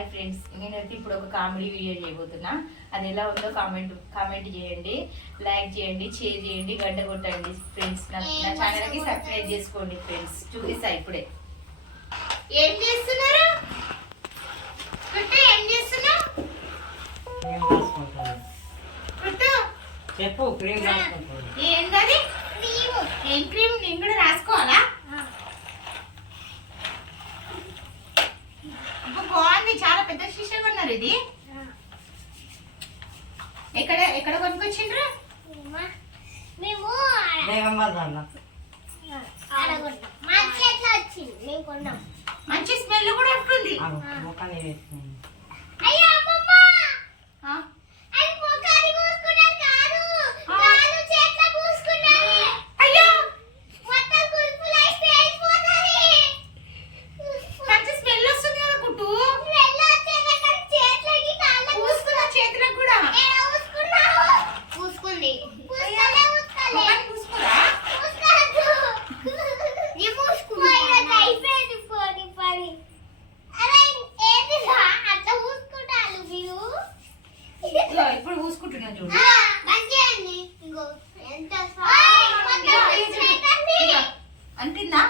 Hi friends, నేనైతే ఇప్పుడు ఒక కామెడీ వీడియో చేయబోతున్నా. అది ఎలా ఉందో కామెంట్ చేయండి, లైక్ చేయండి, షేర్ చేయండి, గంట కొట్టండి ఫ్రెండ్స్. నా ఛానల్కి సబ్స్క్రైబ్ చేసుకోండి ఫ్రెండ్స్. చూపిస్తా ఇప్పుడే. ఏం చేస్తున్నారు? ఏం చేస్తున్నావు? చెప్పు. క్రీమ్ రాసుకుంటాను. ఏంటది? ఏం క్రీమ్? నేను కూడా రాసుకోవాలా? బాగుంది, చాలా పెద్ద శిష్య కొన్నారు. ఇది ఎక్కడ కొనుక్కొచ్చిండ్రు? మేము మంచి స్మెల్ కూడా వస్తుంది. ఇప్పుడు పూసుకుంటున్నా చూడు. అంతిందా?